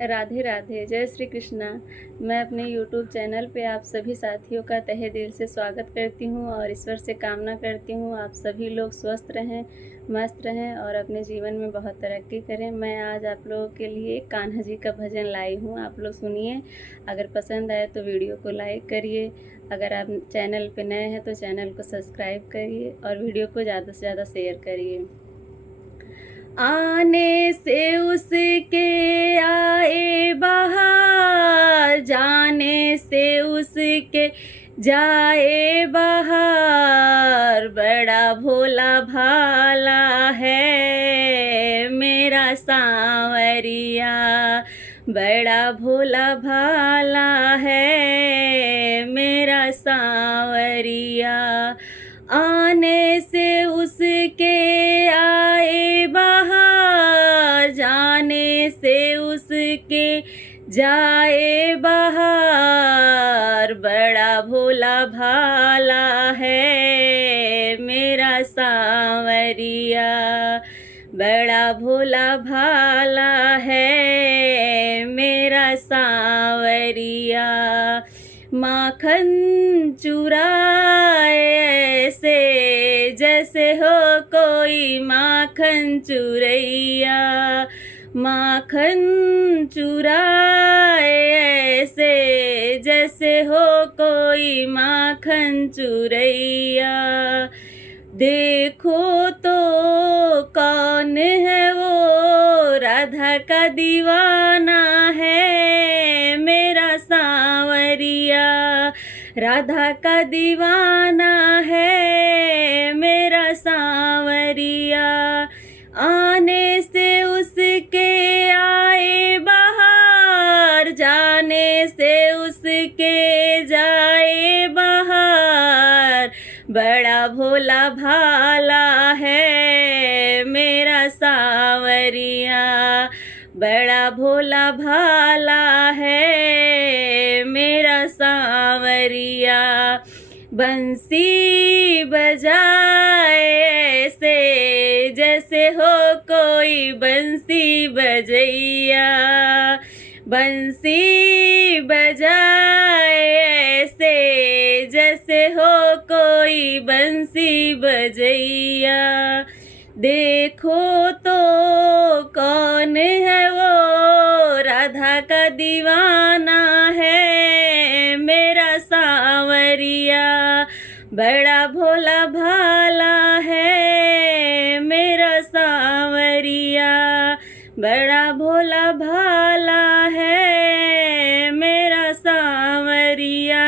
राधे राधे, जय श्री कृष्णा। मैं अपने यूट्यूब चैनल पे आप सभी साथियों का तहे दिल से स्वागत करती हूँ और ईश्वर से कामना करती हूँ आप सभी लोग स्वस्थ रहें, मस्त रहें और अपने जीवन में बहुत तरक्की करें। मैं आज आप लोगों के लिए कान्हा जी का भजन लाई हूँ, आप लोग सुनिए। अगर पसंद आए तो वीडियो को लाइक करिए, अगर आप चैनल पे नए हैं तो चैनल को सब्सक्राइब करिए और वीडियो को ज़्यादा से ज़्यादा शेयर करिए। आने से उसके आए बहार, जाने से उसके जाए बहार। बड़ा भोला भाला है मेरा सांवरिया, बड़ा भोला भाला है मेरा सांवरिया। आने से उसके आए बहार, जाने से उसके जाए बहार। बड़ा भोला भाला है मेरा सांवरिया, बड़ा भोला भाला है मेरा सांवरिया। माखन चुराए ऐसे जैसे हो कोई माखन चुरैया, माखन चुराए ऐसे जैसे हो कोई माखन चुरैया। देखो तो कौन है वो, राधा का दीवाना है मेरा सांवरिया, राधा का दीवाना है मेरा सांवरिया। आने से उसके आए बहार, जाने से उसके जाए बहार। बड़ा भोला भाला है मेरा सांवरिया, बड़ा भोला भाला है मेरा सांवरिया। बंसी बजाए ऐसे जैसे हो कोई बंसी बजैया, बंसी बजाए ऐसे जैसे हो कोई बंसी बजैया। देखो तो कौन है वो, राधा का दीवाना है मेरा सांवरिया, बड़ा भोला भाला है मेरा सांवरिया, बड़ा भोला भाला है मेरा सांवरिया।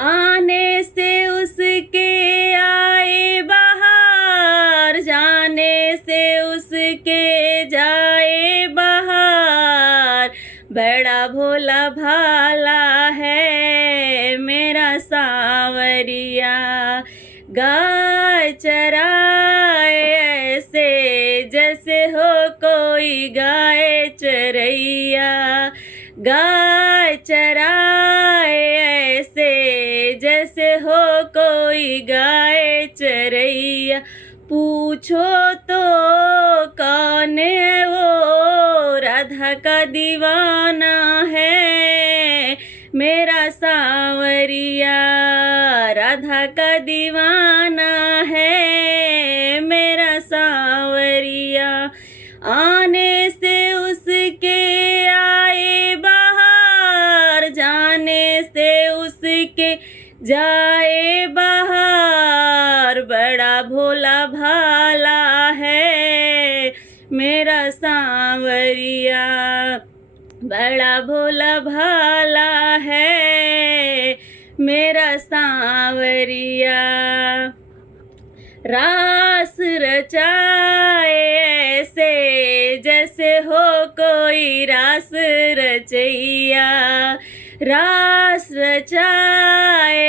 आने से उसके आए बहार, जाने से उसके जाए बहार। बड़ा भोला भाला है मेरा सांवरिया। गाय चराए ऐसे जैसे हो कोई गाय चरैया, गाय चराए ऐसे जैसे हो कोई गाय चरैया। पूछो तो कौन है वो, राधा का दीवाना है मेरा सांवरिया, राधा का दीवाना है मेरा सांवरिया। आने से उसके आए बहार, जाने से उसके जाए बहार। बड़ा भोला भाला है मेरा सांवरिया, बड़ा भोला भाला है मेरा सांवरिया। रास रचाए ऐसे जैसे हो कोई रास रचैया, रास रचाए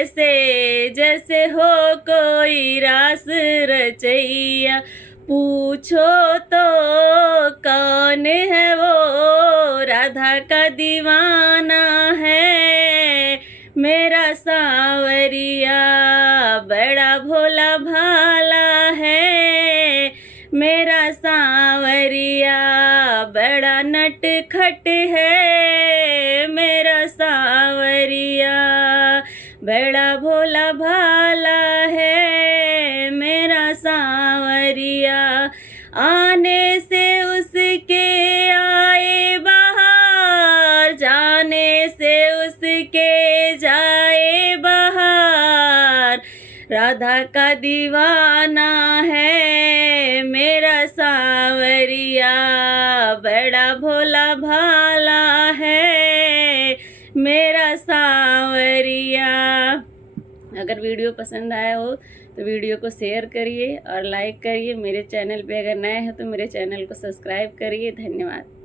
ऐसे जैसे हो कोई रास रचैया। पूछो तो कौन है वो, राधा का दीवाना है मेरा सांवरिया, बड़ा भोला भाला है मेरा सांवरिया, बड़ा नटखट है मेरा सांवरिया, बड़ा भोला भाला है मेरा सांवरिया। आने से उसके आए बहार, जाने से उसके जाए बहार। राधा का दीवाना है मेरा सांवरिया, बड़ा भोला भाला है मेरा सांवरिया। अगर वीडियो पसंद आया हो तो वीडियो को शेयर करिए और लाइक करिए। मेरे चैनल पे अगर नए हैं तो मेरे चैनल को सब्सक्राइब करिए। धन्यवाद।